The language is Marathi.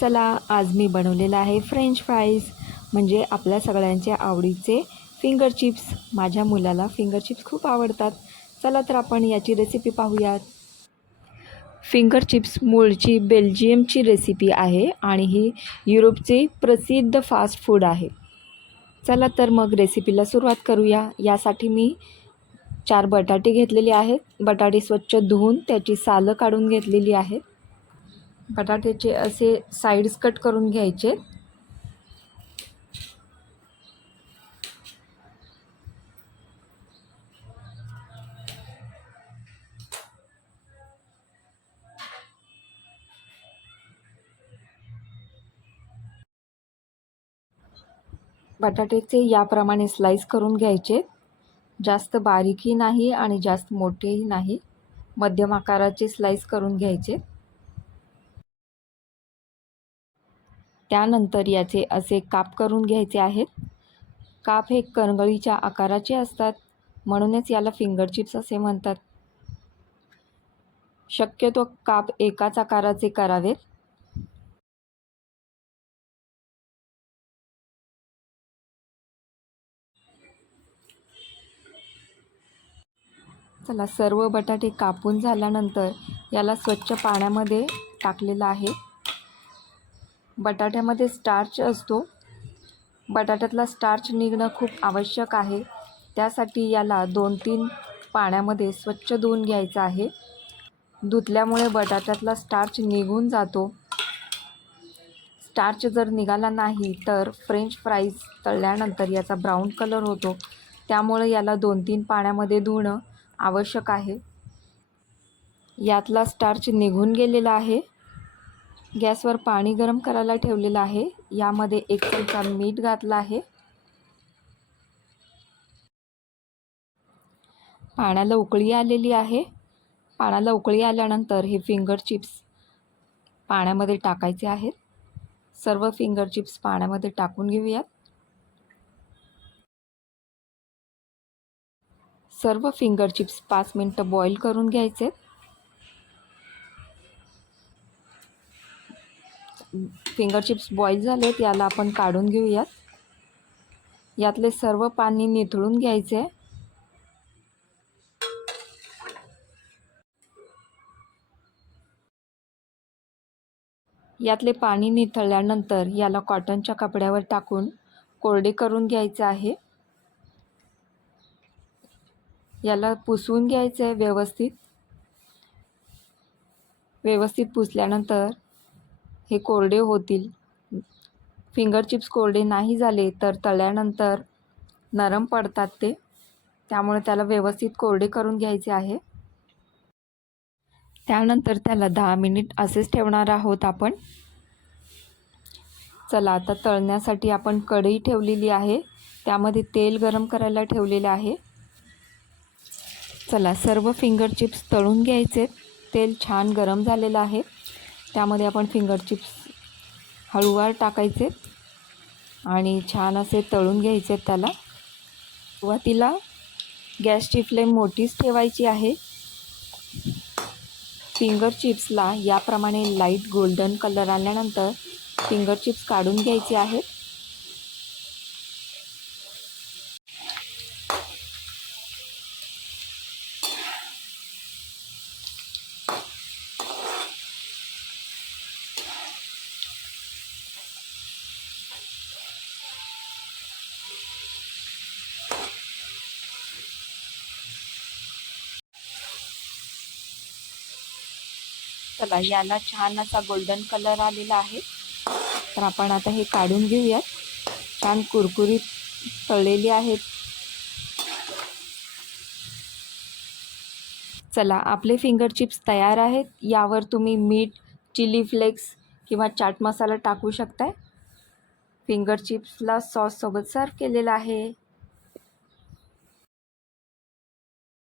चला आज मी बनवलेलं आहे फ्रेंच फ्राईज म्हणजे आपल्या सगळ्यांच्या आवडीचे फिंगर चिप्स माझ्या मुलाला फिंगर चिप्स खूप आवडतात. चला तर आपण याची रेसिपी पाहूयात. फिंगर चिप्स मूळची बेल्जियमची रेसिपी आहे आणि ही युरोपची प्रसिद्ध फास्ट फूड आहे. चला तर मग रेसिपीला सुरुवात करूया. यासाठी मी चार बटाटे घेतलेले आहेत. बटाटे स्वच्छ धुवून त्याची सालं काढून घेतलेली आहेत. बटाट्याचे असे साईड्स कट करून घ्यायचे. बटाट्याचे याप्रमाणे स्लाईस करून घ्यायचे. जास्त बारीकही नाही आणि जास्त मोठेही नाही. मध्यम आकाराचे स्लाईस करून घ्यायचे. त्यानंतर याचे असे काप करून घ्यायचे आहेत. काप हे करंगळीच्या आकाराचे असतात म्हणूनच याला फिंगर चिप्स असे म्हणतात. शक्यतो काप एकाच आकाराचे करावेत. चला सर्व बटाटे कापून झाल्यानंतर याला स्वच्छ पाण्यामध्ये टाकलेलं आहे. बटाट्यामध्ये स्टार्च असतो. बटाट्यातला स्टार्च निघणं खूप आवश्यक आहे. त्यासाठी याला दोन तीन पाण्यामध्ये स्वच्छ धुवून घ्यायचं आहे. धुतल्यामुळे बटाट्यातला स्टार्च निघून जातो. स्टार्च जर निघाला नाही तर फ्रेंच फ्राईज तळल्यानंतर याचा ब्राऊन कलर होतो. त्यामुळे याला दोन तीन पाण्यामध्ये धुणं आवश्यक आहे. यातला स्टार्च निघून गेलेला आहे. गॅसवर पाणी गरम करायला ठेवलेलं आहे. यामध्ये एक चमचा मीठ घातलं आहे. पाण्याला उकळी आलेली आहे. पाण्याला उकळी आल्यानंतर हे फिंगर चिप्स पाण्यामध्ये टाकायचे आहेत. सर्व फिंगर चिप्स पाण्यामध्ये टाकून घेऊयात. सर्व फिंगर चिप्स पाच मिनटं बॉईल करून घ्यायचे फिंगर चिप्स बॉईल आहेत याला आपण काढून घेऊयात. यातले सर्व पाणी निथळून घ्यायचे. यातले पाणी निथळल्यानंतर याला कॉटनच्या कपड्यावर टाकून कोरडे करून घ्यायचे आहे. याला पुसवून घ्यायचं आहे व्यवस्थित. व्यवस्थित पुसल्यानंतर हे कोरडे होतील. फिंगर चिप्स कोरडे नाही झाले तर तळल्यानंतर नरम पडतात ते. त्यामुळे त्याला व्यवस्थित कोरडे करून घ्यायचे आहे. त्यानंतर त्याला दहा मिनिट असेच ठेवणार आहोत आपण. चला आता तळण्यासाठी आपण कढई ठेवलेली आहे. त्यामध्ये तेल गरम करायला ठेवलेलं आहे. चला सर्व फिंगर चिप्स तळून घ्यायचे. तेल छान गरम झालेलं आहे. त्यामध्ये आपण फिंगर चिप्स हळूवार टाकायचे आणि छान असे तळून घ्यायचे त्याला. सुरुवातीला गॅसची फ्लेम मोठीच ठेवायची आहे. फिंगर चिप्सला याप्रमाणे लाइट गोल्डन कलर आल्यानंतर फिंगर चिप्स काढून घ्यायचे आहेत. चला याला छान असा गोल्डन कलर आलेला आहे. तर आपण आता हे काढून घेऊयात. छान कुरकुरीत तळलेली आहेत. चला आपले फिंगर चिप्स तयार आहेत. यावर तुम्ही मीठ चिली फ्लेक्स किंवा चाट मसाला टाकू शकताय. फिंगर चिप्सला सॉससोबत सर्व केलेला आहे.